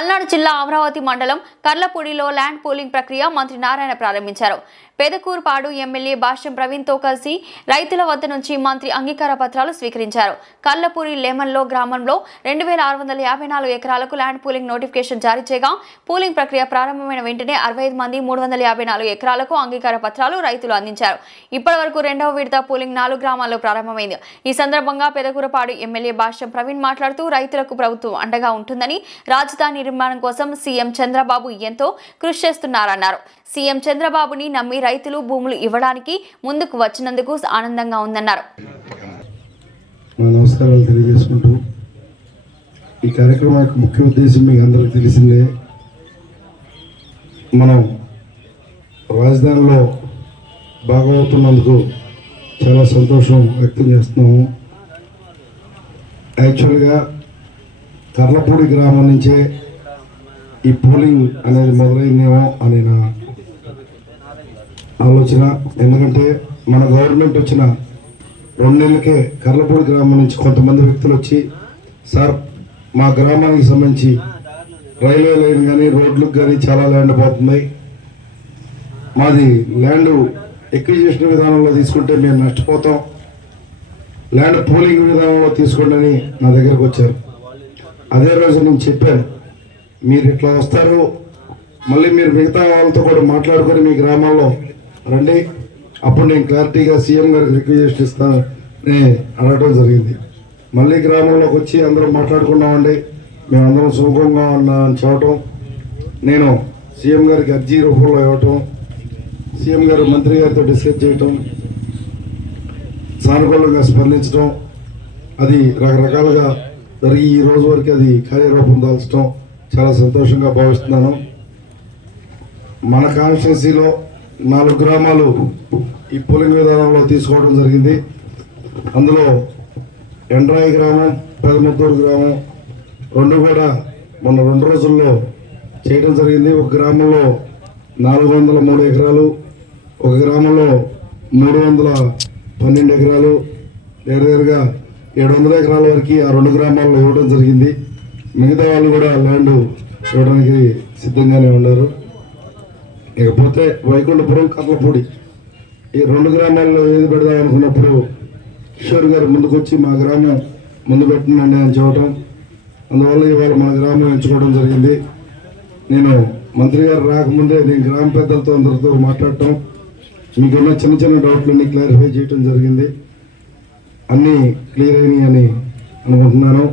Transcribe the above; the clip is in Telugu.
పల్నాడు జిల్లా అమరావతి మండలం కర్లపూడిలో ల్యాండ్ పూలింగ్ ప్రక్రియ మంత్రి నారాయణ ప్రారంభించారు. పెదకూరుపాడు ఎమ్మెల్యే భాష్యం ప్రవీణ్తో కలిసి రైతుల వద్ద నుంచి మంత్రి అంగీకార పత్రాలు స్వీకరించారు. కల్లపూరి లెమన్లో గ్రామంలో రెండు వేల ఆరు వందల యాభై నాలుగు ఎకరాలకు ల్యాండ్ పూలింగ్ నోటిఫికేషన్ జారీ చేయగా పూలింగ్ ప్రక్రియ ప్రారంభమైన వెంటనే అరవై ఐదు మంది మూడు వందల యాభై నాలుగు ఎకరాలకు అంగీకార పత్రాలు రైతులు అందించారు. ఇప్పటి వరకు రెండవ విడత పూలింగ్ నాలుగు గ్రామాల్లో ప్రారంభమైంది. ఈ సందర్భంగా పెదకూరపాడు ఎమ్మెల్యే భాష్యం ప్రవీణ్ మాట్లాడుతూ రైతులకు ప్రభుత్వం అండగా ఉంటుందని రాజధాని నిర్మాణం కోసం సీఎం చంద్రబాబు ఎంతో కృషి చేస్తున్నారన్నారు. సీఎం చంద్రబాబుని నమ్మి రైతులు భూములు ఇవ్వడానికి ముందుకు వచ్చినందుకు ఆనందంగా ఉందన్నారు. నమస్కారాలు తెలియజేసుకుంటూ ఈ కార్యక్రమం యొక్క ముఖ్య ఉద్దేశం మీకు అందరికీ తెలిసిందే. మనం రాజధానిలో భాగమవుతున్నందుకు చాలా సంతోషం వ్యక్తం చేస్తున్నాము. యాక్చువల్గా కర్లపూడి గ్రామం నుంచే ఈ పోలింగ్ అనేది మొదలైందేమో అని నా ఆలోచన ఎందుకంటే మన గవర్నమెంట్ వచ్చిన రెండు నెలలకే కర్లపూడి గ్రామం నుంచి కొంతమంది వ్యక్తులు వచ్చి సార్ మా గ్రామానికి సంబంధించి రైల్వే లైన్ కానీ రోడ్లకు కానీ చాలా ల్యాండ్ పోతుంది మాది ల్యాండ్ ఎక్విజిషన్ విధానంలో తీసుకుంటే మేము నష్టపోతాం. ల్యాండ్ పూలింగ్ విధానంలో తీసుకోండి అని నా దగ్గరకు వచ్చారు. అదే రోజు నేను చెప్పాను మీరు ఇట్లా వస్తారు మళ్ళీ మీరు మిగతా వాళ్ళతో కూడా మాట్లాడుకొని మీ గ్రామాల్లో రండి. అప్పుడు నేను క్లారిటీగా సీఎం గారికి రిక్వెస్ట్ ఇస్తాను అని అడగడం జరిగింది. మళ్ళీ గ్రామంలోకి వచ్చి అందరం మాట్లాడుకున్నామండి. మేమందరం సుముఖంగా ఉన్నా అని చెప్పటం నేను సీఎం గారికి అర్జీ రూపంలో ఇవ్వటం సీఎం గారు మంత్రి గారితో డిస్కస్ చేయటం సానుకూలంగా స్పందించడం అది రకరకాలుగా జరిగి ఈ రోజు వరకు అది కార్యరూపం దాల్చడం చాలా సంతోషంగా భావిస్తున్నాను. మన కాన్స్టిట్యున్సీలో నాలుగు గ్రామాలు ఈ పోలింగ్ విధానంలో తీసుకోవడం జరిగింది. అందులో ఎండ్రాయి గ్రామం పెదముత్తూరు గ్రామం రెండు కూడా మొన్న రెండు రోజుల్లో చేయడం జరిగింది. ఒక గ్రామంలో నాలుగు వందల మూడు ఎకరాలు ఒక గ్రామంలో మూడు వందల పన్నెండు ఎకరాలు దగ్గరగా ఏడు వందల ఎకరాల వరకు ఆ రెండు గ్రామాల్లో ఇవ్వడం జరిగింది. మిగతా వాళ్ళు కూడా ల్యాండ్ ఇవ్వడానికి సిద్ధంగానే ఉన్నారు. ఇకపోతే వైకుంఠపురం కర్లపూడి ఈ రెండు గ్రామాల్లో ఏది పెడదాం అనుకున్నప్పుడు కిషోర్ గారు ముందుకొచ్చి మా గ్రామం ముందు పెట్టినండి అని చెప్పడం అందువల్ల ఇవాళ మా గ్రామం ఎంచుకోవడం జరిగింది. నేను మంత్రి గారు రాకముందే నేను గ్రామ పెద్దలతో అందరితో మాట్లాడటం. మీకున్న చిన్న చిన్న డౌట్లన్నీ క్లారిఫై చేయడం జరిగింది. అన్నీ క్లియర్ అయినాయి అని అనుకుంటున్నాను.